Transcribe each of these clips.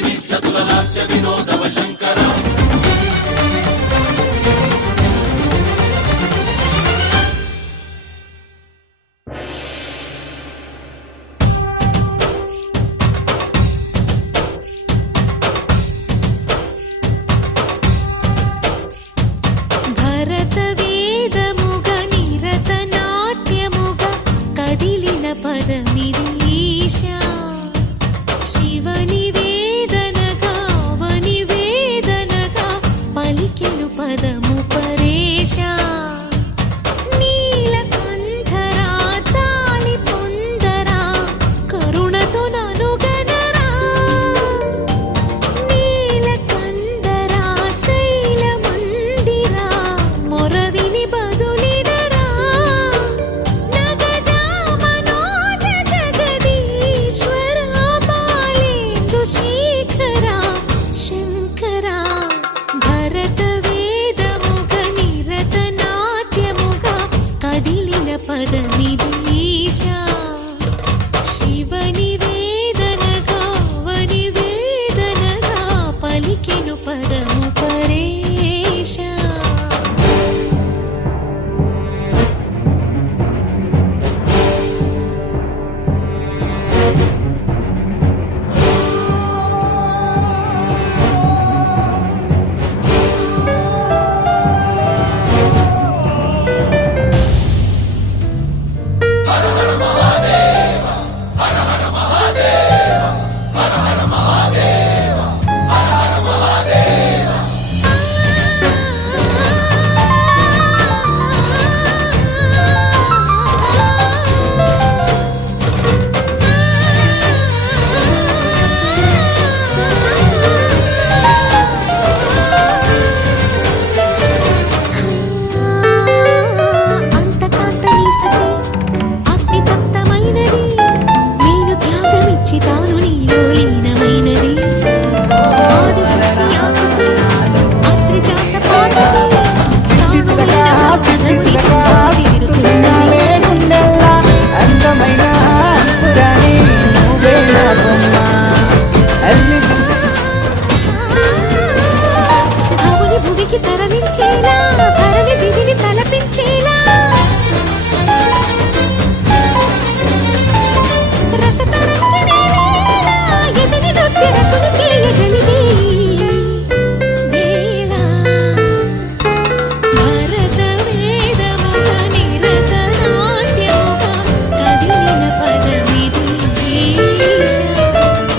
నిత్యతుల లాస్య వినోదవ శంకర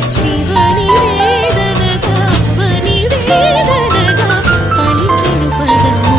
శివని వేదనగా పలికెను పదము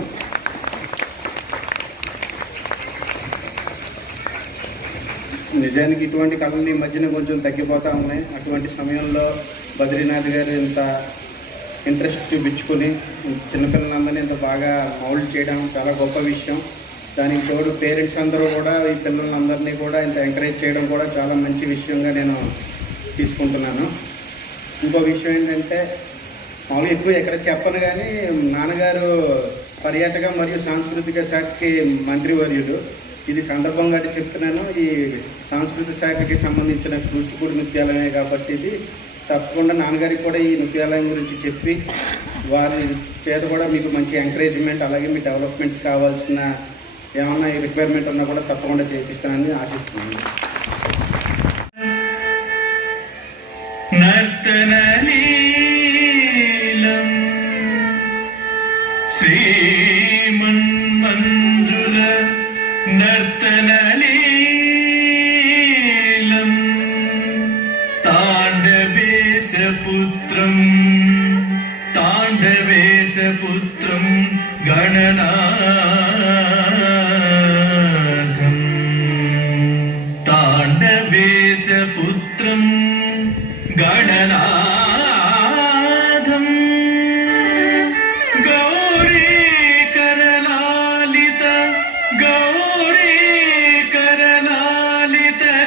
కోరుకుంటున్నాను. నిజానికి ఇటువంటి కళలు ఈ మధ్యన కొంచెం తగ్గిపోతూ ఉన్నాయి. అటువంటి సమయంలో బద్రీనాథ్ గారు ఇంత ఇంట్రెస్ట్ చూపించుకొని చిన్నపిల్లలందరినీ ఇంత బాగా మౌల్డ్ చేయడం చాలా గొప్ప విషయం. దానికి తోడు పేరెంట్స్ అందరూ కూడా ఈ పిల్లలందరినీ కూడా ఇంత ఎంకరేజ్ చేయడం కూడా చాలా మంచి విషయంగా నేను తీసుకుంటున్నాను. ఇంకో విషయం ఏంటంటే, మామూలుగా ఎక్కువ ఎక్కడ చెప్పను కానీ నాన్నగారు పర్యాటక మరియు సాంస్కృతిక శాఖకి మంత్రివర్యుడు. ఇది సందర్భంగా చెప్తున్నాను. ఈ సాంస్కృతిక శాఖకి సంబంధించిన కూచిపూడి నృత్యాలయమే కాబట్టి ఇది తప్పకుండా నాన్నగారికి కూడా ఈ నృత్యాలయం గురించి చెప్పి వారి చేత కూడా మీకు మంచి ఎంకరేజ్మెంట్, అలాగే మీ డెవలప్మెంట్ కావాల్సిన ఏమన్నా రిక్వైర్మెంట్ ఉన్నా కూడా తప్పకుండా చేపిస్తానని ఆశిస్తున్నాను. నర్తనలీలం శ్రీమన్మంజుల నర్తనలీలం తాండవేశపుత్రం తాండవేశపుత్రం గణనాథం తాండవేశపుత్రం గణనాథం గౌరీకరలాలిత గౌరీకరలాలిత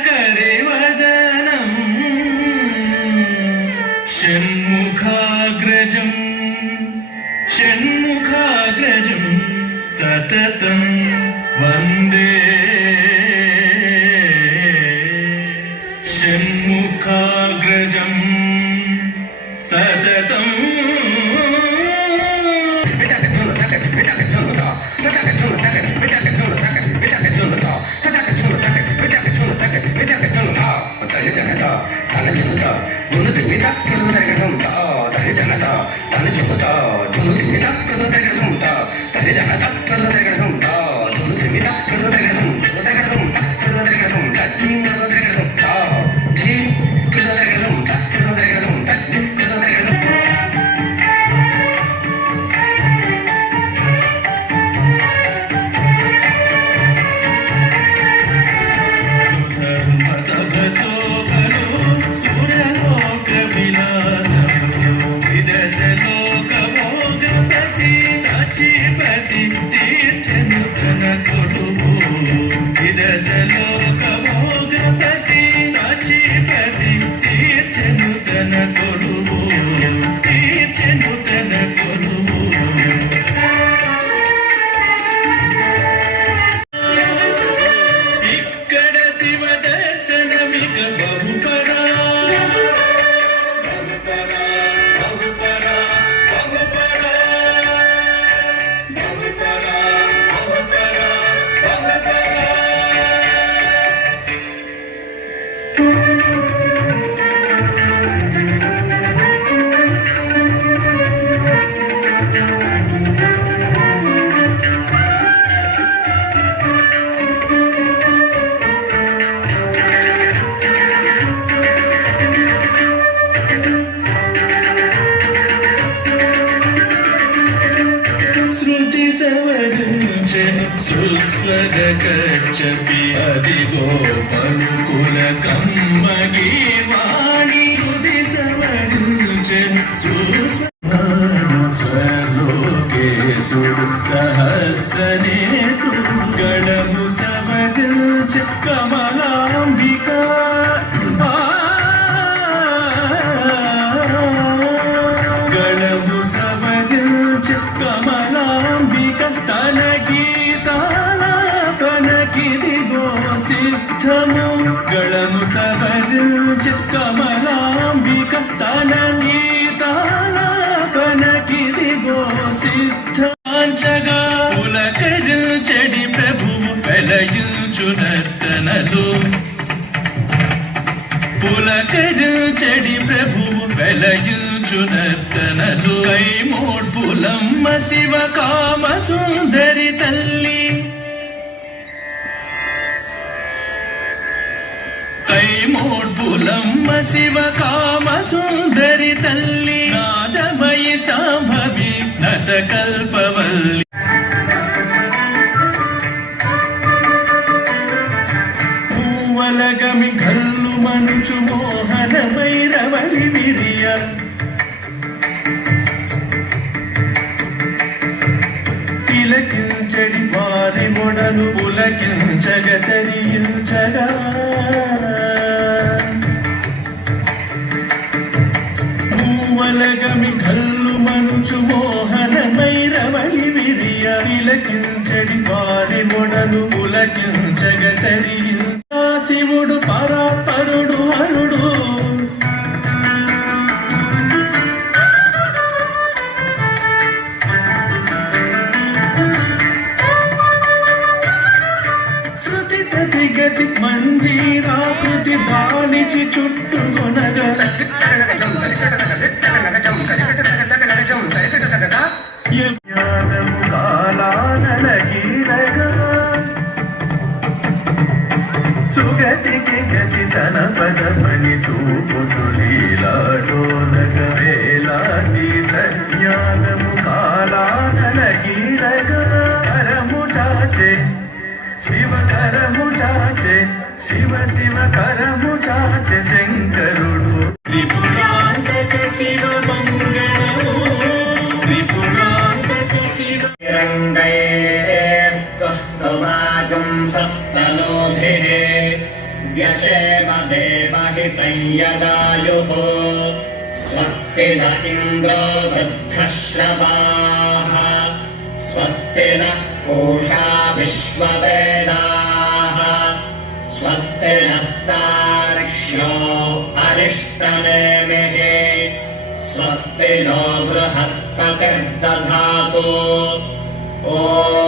కరివదనం షణ్ముఖాగ్రజం షణ్ముఖాగ్రజం సతతం వందే షణ్ముఖాగ్రజం సతతం సుస్వర కచ్చపి అదిగో పలుకుల కమ్మగి వాణి శృతి సవరించెను స్వలోకేశుడు సహస్రనేతు గణము సవరించ కమలాంబిక గణము సవరించ కమలాంబిక తన సిద్ధము గళము సవరించ కమలాంబిక తన గీతాలాపనకిదిగో సిద్ధాంచగా పులకరించడి ప్రభువు వెలయుచు నర్తనలు పులకరించడి ప్రభువు వెలయుచు నర్తనలు కైమోడ్పులమ్మ శివ కామ సుందరి తల్లి కైమోడ్పులమ్మ శివ కామ సుందరి తల్లి నాదమయి సంభవి నత కల్పవల్లి తిలకించడి వారి మొడలు పులకించగతరించగా మూవలగమి కల్లు మనుచు మోహనమై రమణి విరియ తిలకించడి వారి మొడలు పులకించగతరించ శివుడు పరాపరుడు హరుడు గతి మంజీరాకృతి దానిచి చుట్టుకొనగా జ్ఞానము కాలానలగీరగా సుగతికి గతి తన పదమని చూపుతు లీలాడోనగ వేలాటి జ్ఞానము కాలానలగీరగా కరము చాచే శివ కరము చాచే శివ శివ కరము చాచే శంకరుడు త్రిపురాంతక శివ మంగళము త్రిపురాంతక శివ రంగేస్తుష్టుభాగం సస్తనోభిః వ్యశేమ దేవహితం యదాయుః స్వస్తి న ఇంద్రో వృద్ధశ్రవాః స్వస్తి నః పూషా విశ్వవేదాః స్వస్తి నస్తార్క్ష్యో అరిష్టనేమిః స్వస్తి నో బృహస్పతిర్దధాతు ఓం